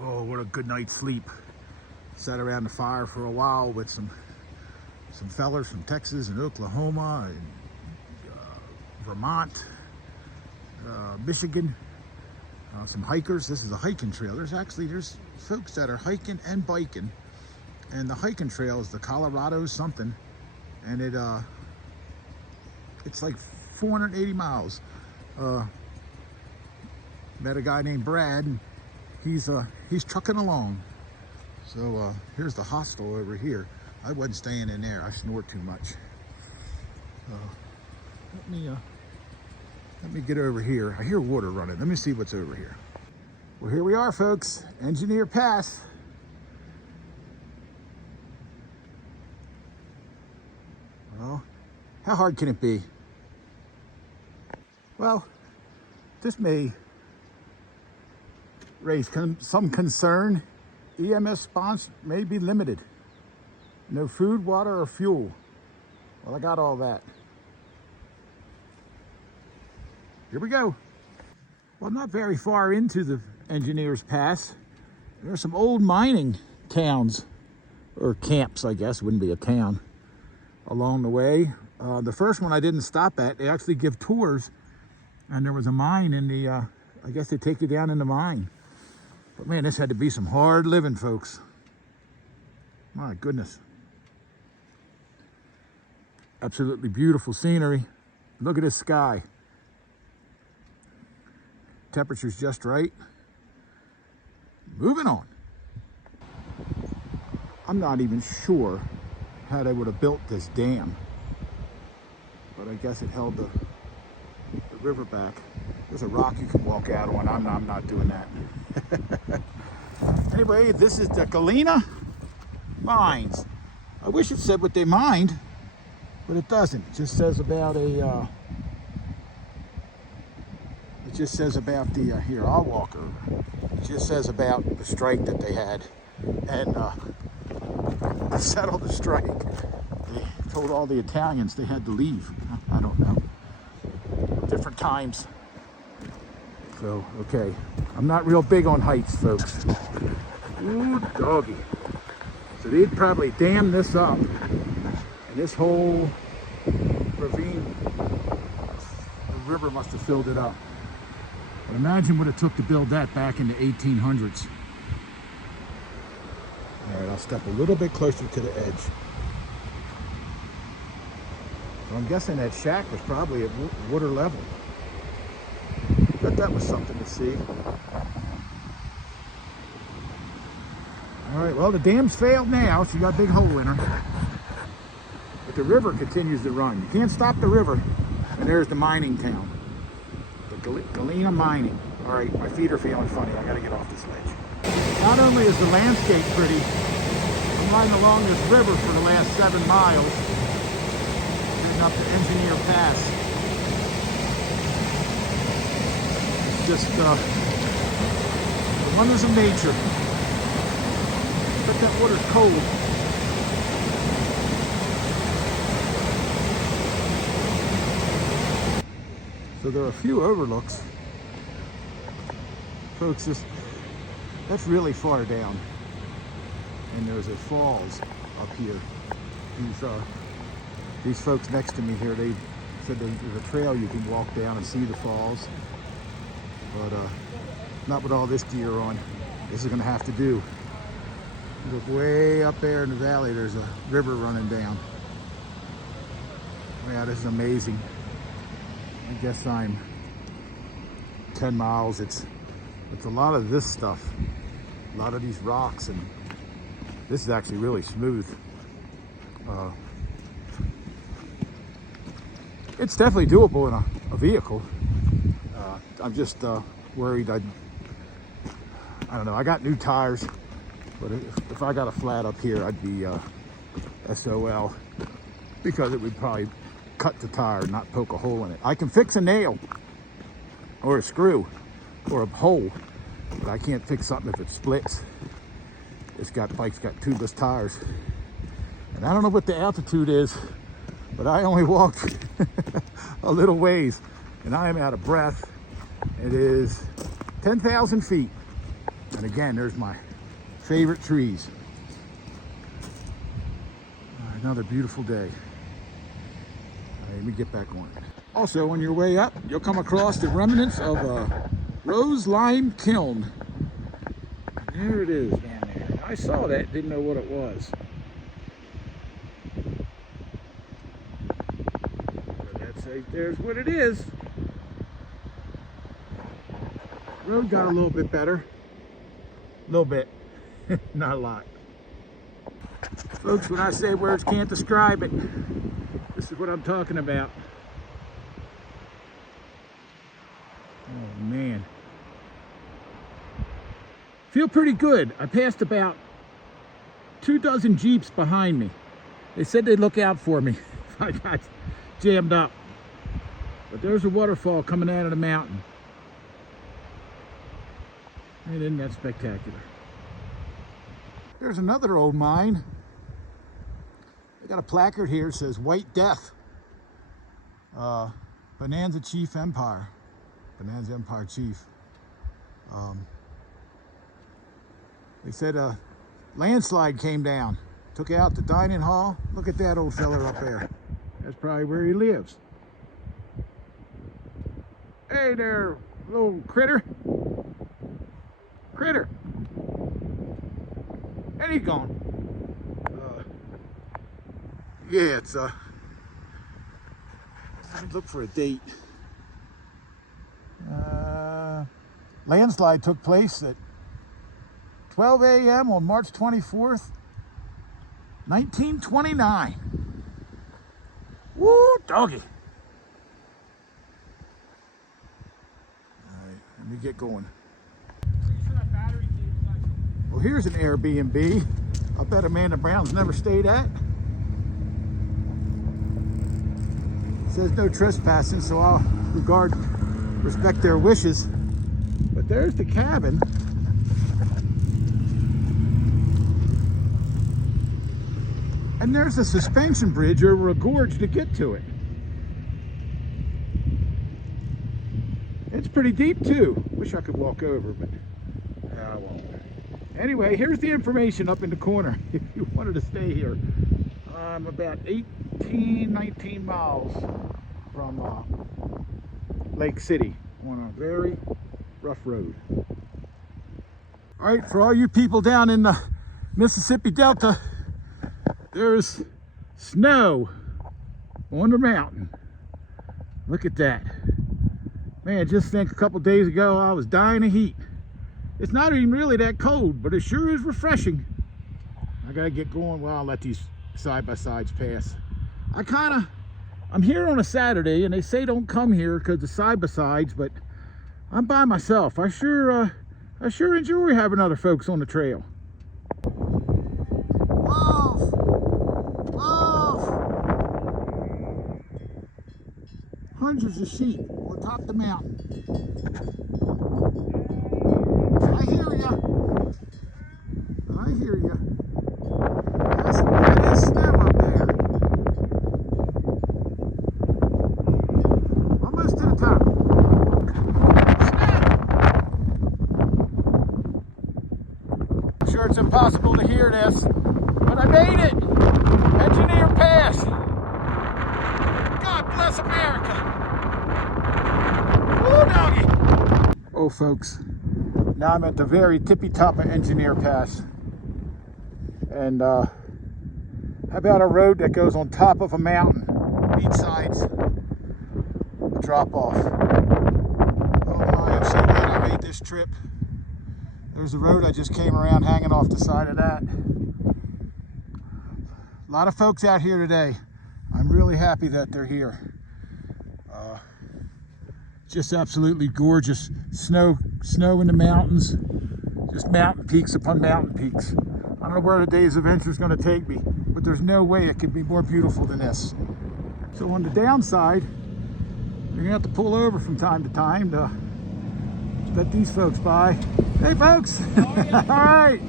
Oh, what a good night's sleep. Sat around the fire for a while with some fellers from Texas and Oklahoma and Vermont, Michigan, some hikers. This is a hiking trail. There's folks that are hiking and biking, and the hiking trail is the Colorado something, and it's like 480 miles. Met a guy named Brad, and he's trucking along. So here's the hostel over here. I wasn't staying in there. I snore too much. Let me get over here. I hear water running. Let me see what's over here. Well, here we are, folks. Engineer Pass. Well, how hard can it be? Well, this may raise some concern. EMS response may be limited. No food, water, or fuel. Well, I got all that. Here we go. Well, not very far into the Engineers Pass, there are some old mining towns, or camps, I guess, wouldn't be a town, along the way. The first one I didn't stop at. They actually give tours, and there was a mine in the, I guess they take you down in the mine. But man, this had to be some hard living, folks. My goodness. Absolutely beautiful scenery. Look at this sky. Temperature's just right. Moving on. I'm not even sure how they would have built this dam, but I guess it held the river back. There's a rock you can walk out on. I'm not doing that. Anyway, this is the Galena Mines. I wish it said what they mined, but it doesn't. It just says about a it just says about the here, I'll walk over. It just says about the strike that they had, and to settle the strike, they told all the Italians they had to leave. I don't know, different times. So, okay, I'm not real big on heights, folks. Ooh, doggy. So they'd probably dam this up, and this whole ravine, the river must have filled it up. But imagine what it took to build that back in the 1800s. All right, I'll step a little bit closer to the edge. So I'm guessing that shack was probably at water level. But that was something to see. All right, well, the dam's failed now. She got a big hole in her. But the river continues to run. You can't stop the river. And there's the mining town. The Galena Mining. All right, my feet are feeling funny. I gotta get off this ledge. Not only is the landscape pretty, I'm riding along this river for the last 7 miles, heading up to Engineer Pass. Just the wonders of nature. But that water's cold. So there are a few overlooks. Folks, that's really far down. And there's a falls up here. These folks next to me here, they said there's a trail you can walk down and see the falls. But not with all this gear on. This is gonna have to do. Look way up there in the valley, there's a river running down. Yeah, this is amazing. I guess I'm 10 miles. It's a lot of this stuff, a lot of these rocks, and this is actually really smooth. It's definitely doable in a vehicle. I'm just worried I don't know, I got new tires, but if I got a flat up here, I'd be SOL, because it would probably cut the tire, not poke a hole in it. I can fix a nail or a screw or a hole, but I can't fix something if it splits. Bike's got tubeless tires. And I don't know what the altitude is, but I only walked a little ways and I am out of breath. It is 10,000 feet. And again, there's my favorite trees. Another beautiful day. All right, let me get back on. Also, on your way up, you'll come across the remnants of a rose lime kiln. There it is down there. I saw that, didn't know what it was. But that's right, there's what it is. Road got a little bit better. A little bit, not a lot. Folks, when I say words can't describe it, this is what I'm talking about. Oh man. Feel pretty good. I passed about 24 Jeeps behind me. They said they'd look out for me if I got jammed up. But there's a waterfall coming out of the mountain. And isn't that spectacular? There's another old mine. They got a placard here that says White Death. Bonanza Chief Empire. Bonanza Empire Chief. They said a landslide came down, took out the dining hall. Look at that old fella up there. That's probably where he lives. Hey there, little critter. Critter. And he's gone. Yeah, it's let me look for a date. Landslide took place at 12 a.m. on March 24th, 1929. Woo, doggy. All right, let me get going. Well, here's an Airbnb. I bet Amanda Brown's never stayed at. It says no trespassing, so I'll respect their wishes. But there's the cabin. And there's a suspension bridge over a gorge to get to it. It's pretty deep too. Wish I could walk over, but I won't. Anyway, here's the information up in the corner if you wanted to stay here. I'm about 19 miles from Lake City on a very rough road. All right, for all you people down in the Mississippi Delta, there's snow on the mountain. Look at that. Man, just think a couple days ago I was dying of heat. It's not even really that cold, but it sure is refreshing. I gotta get going. Well, I'll let these side-by-sides pass. I'm here on a Saturday, and they say don't come here because of side-by-sides, but I'm by myself. I sure enjoy having other folks on the trail. Whoa! Whoa! Hundreds of sheep on top of the mountain. I hear ya. I hear ya. That is snow up there. Almost to the top. Snow! I'm sure it's impossible to hear this, but I made it. Engineer Pass. God bless America. Woo, doggy. Oh, folks. Now I'm at the very tippy top of Engineer Pass. And how about a road that goes on top of a mountain? Each side's a drop off. Oh my, I'm so glad I made this trip. There's a road I just came around hanging off the side of that. A lot of folks out here today. I'm really happy that they're here. Just absolutely gorgeous. Snow in the mountains. Just mountain peaks upon mountain peaks. I don't know where the day's adventure is going to take me, but there's no way it could be more beautiful than this. So on the downside, you're going to have to pull over from time to time to let these folks by. Hey folks! Oh, yeah. All right!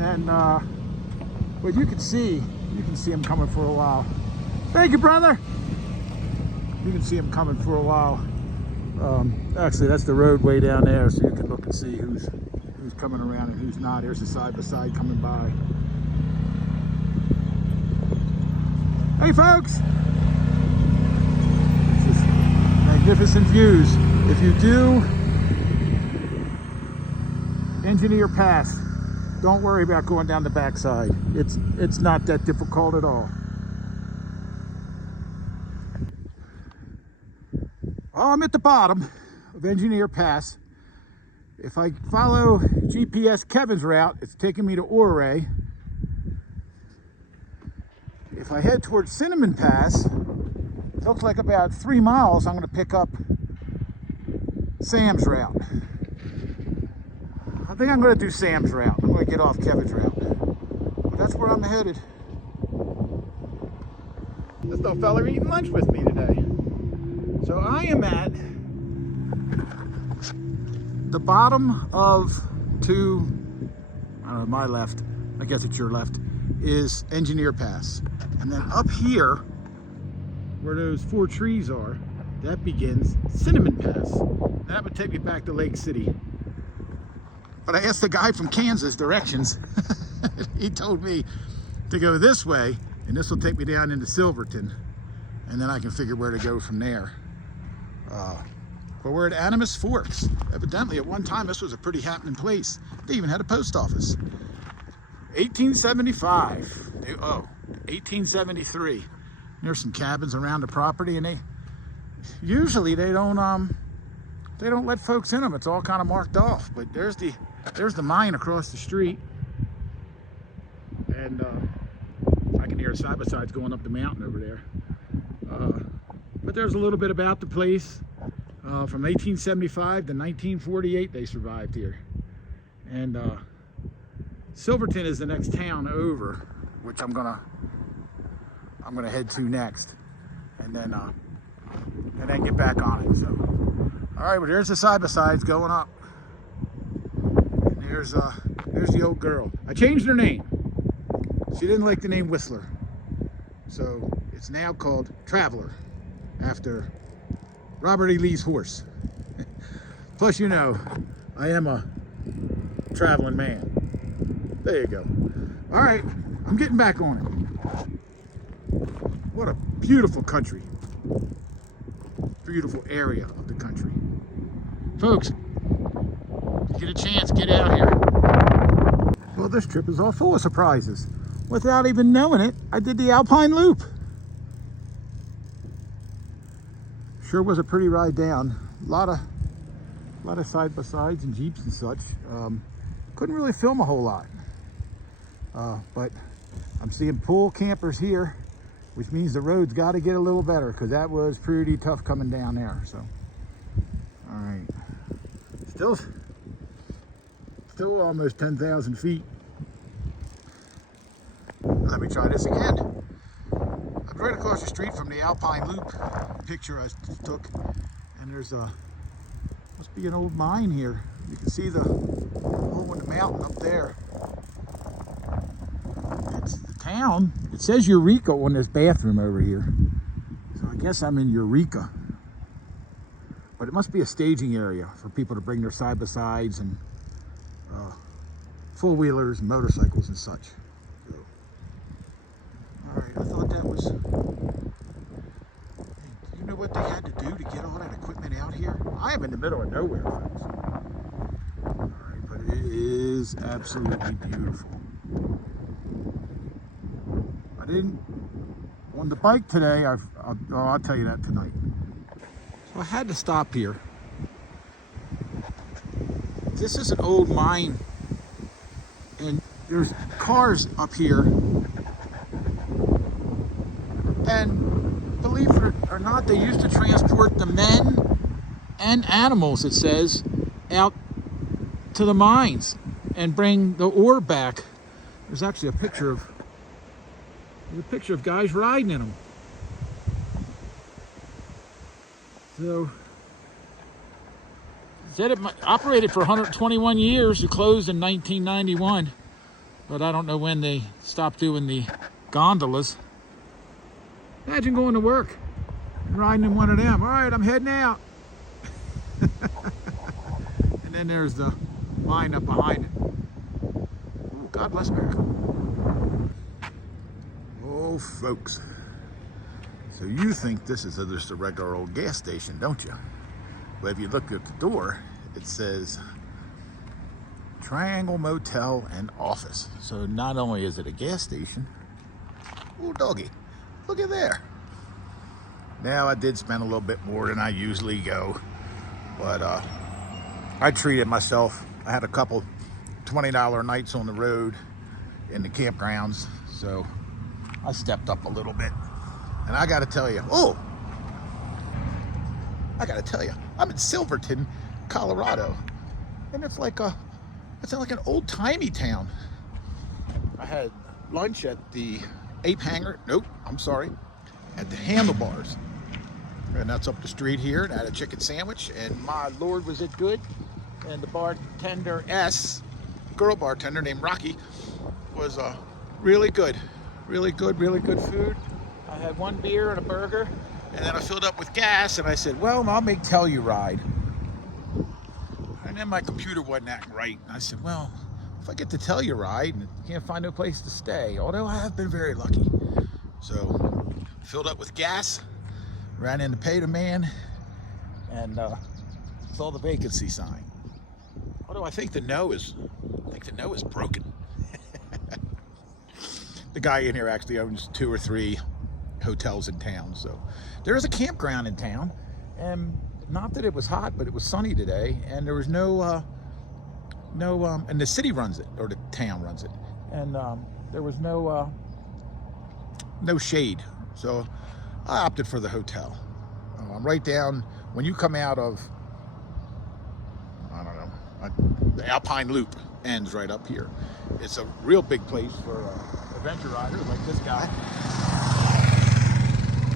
And well, you can see them coming for a while. Thank you, brother! You can see them coming for a while. Actually, that's the road way down there, so you can look and see who's coming around and who's not. There's a side-by-side coming by. Hey folks! This is magnificent views. If you do Engineer Pass, don't worry about going down the backside. It's not that difficult at all. Well, I'm at the bottom of Engineer Pass. If I follow GPS Kevin's route, it's taking me to Ouray. If I head towards Cinnamon Pass, it looks like about 3 miles, I'm going to pick up Sam's route. I think I'm going to do Sam's route. I'm going to get off Kevin's route. But that's where I'm headed. There's no fella eating lunch with me today. So I am at the bottom of my left, I guess it's your left, is Engineer Pass. And then up here, where those 4 trees are, that begins Cinnamon Pass. That would take me back to Lake City. But I asked the guy from Kansas directions. He told me to go this way, and this will take me down into Silverton. And then I can figure where to go from there. But we're at Animas Forks. Evidently, at one time, this was a pretty happening place. They even had a post office. 1875. 1873. There's some cabins around the property, and usually they don't let folks in them. It's all kind of marked off. But there's the mine across the street, and I can hear side-by-sides going up the mountain over there. But there's a little bit about the place. From 1875 to 1948, they survived here. And Silverton is the next town over, which I'm gonna head to next, and then get back on it. So, all right, well, there's the side-by-sides going up. And there's the old girl. I changed her name. She didn't like the name Whistler, so it's now called Traveler, after Robert E. Lee's horse. Plus, you know, I am a traveling man. There you go. All right, I'm getting back on it. What a beautiful country. Beautiful area of the country. Folks, get a chance, get out here. Well, this trip is all full of surprises. Without even knowing it, I did the Alpine Loop. Sure was a pretty ride down. A lot of side-by-sides and Jeeps and such. Couldn't really film a whole lot. But I'm seeing pool campers here, which means the road's got to get a little better, because that was pretty tough coming down there. So, all right. Still almost 10,000 feet. Let me try this again. I'm right across the street from the Alpine Loop picture I took, and there's must be an old mine here. You can see the hole in the mountain up there. It's the town. It says Eureka on this bathroom over here, so I guess I'm in Eureka. But it must be a staging area for people to bring their side-by-sides and four-wheelers and motorcycles and such. So, all right, I thought that was... You know what they had to do to get all that equipment out here? I am in the middle of nowhere, folks. All right, but it is absolutely beautiful. I didn't... On the bike today, I'll tell you that tonight. So I had to stop here. This is an old mine, and there's cars up here. And believe it or not, they used to transport the men and animals, it says, out to the mines and bring the ore back. There's actually a picture of guys riding in them. So, it said it operated for 121 years. It closed in 1991, but I don't know when they stopped doing the gondolas. Imagine going to work and riding in one of them. All right, I'm heading out. And then there's the line up behind it. Ooh, God bless America. Oh, folks. So you think this is just a regular old gas station, don't you? But if you look at the door, it says Triangle Motel and Office. So not only is it a gas station, ooh, doggy, look at there. Now I did spend a little bit more than I usually go, but I treated myself. I had a couple $20 nights on the road in the campgrounds, so I stepped up a little bit. And I gotta tell you, I'm in Silverton, Colorado, and it's like an old-timey town. I had lunch at the Ape Hangar. Nope, I'm sorry, at the Handlebars, and that's up the street here. And I had a chicken sandwich, and my Lord, was it good! And the bartender, girl bartender named Rocky, was really good, really good food. I had one beer and a burger, and then I filled up with gas, and I said, well, I'll make Telluride. And then my computer wasn't acting right, and I said, well, if I get to Telluride and can't find no place to stay, although I have been very lucky. So, filled up with gas, ran in to pay the man, and saw the vacancy sign. Although I think the no is broken. The guy in here actually owns 2 or 3 hotels in town, so there is a campground in town, and not that it was hot, but it was sunny today, and there was no and the city runs it, or the town runs it, and there was no shade, so I opted for the hotel. I'm right down when you come out of, I don't know, the Alpine Loop ends right up here. It's a real big place for adventure riders like this guy.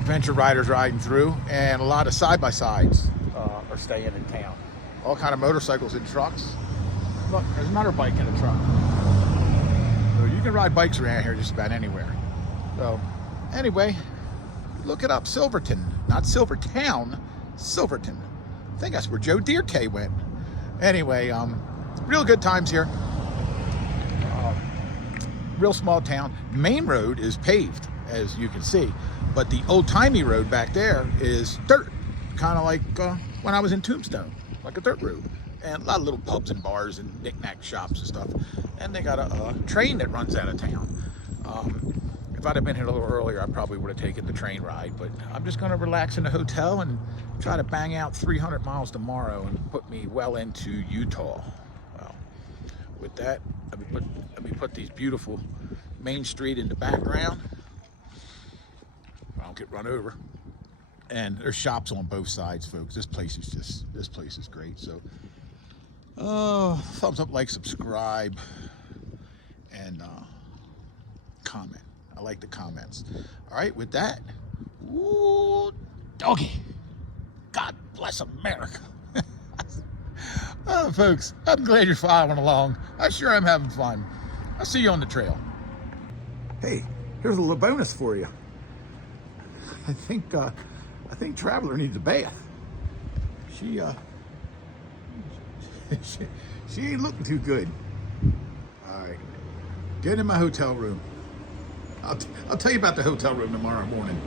Adventure riders riding through, and a lot of side-by-sides are staying in town. All kind of motorcycles and trucks. Look, there's another bike in a truck. So you can ride bikes around here just about anywhere. So anyway, look it up, Silverton, not Silvertown, Silverton. I think that's where Joe Deerkay went. Anyway, real good times here. Real small town. Main road is paved, as you can see, but the old-timey road back there is dirt, kind of like when I was in Tombstone, like a dirt road, and a lot of little pubs and bars and knick-knack shops and stuff. And they got a train that runs out of town. If I'd have been here a little earlier, I probably would have taken the train ride, but I'm just going to relax in the hotel and try to bang out 300 miles tomorrow and put me well into Utah. Well, with that, let me put these beautiful Main Street in the background. I don't get run over. And there's shops on both sides, folks. This place is great. So, thumbs up, like, subscribe, and comment. I like the comments. All right, with that, ooh, doggy. God bless America. Oh, folks, I'm glad you're following along. I sure am having fun. I'll see you on the trail. Hey, here's a little bonus for you. I think Traveler needs a bath. She ain't looking too good. All right, get in my hotel room. I'll tell you about the hotel room tomorrow morning.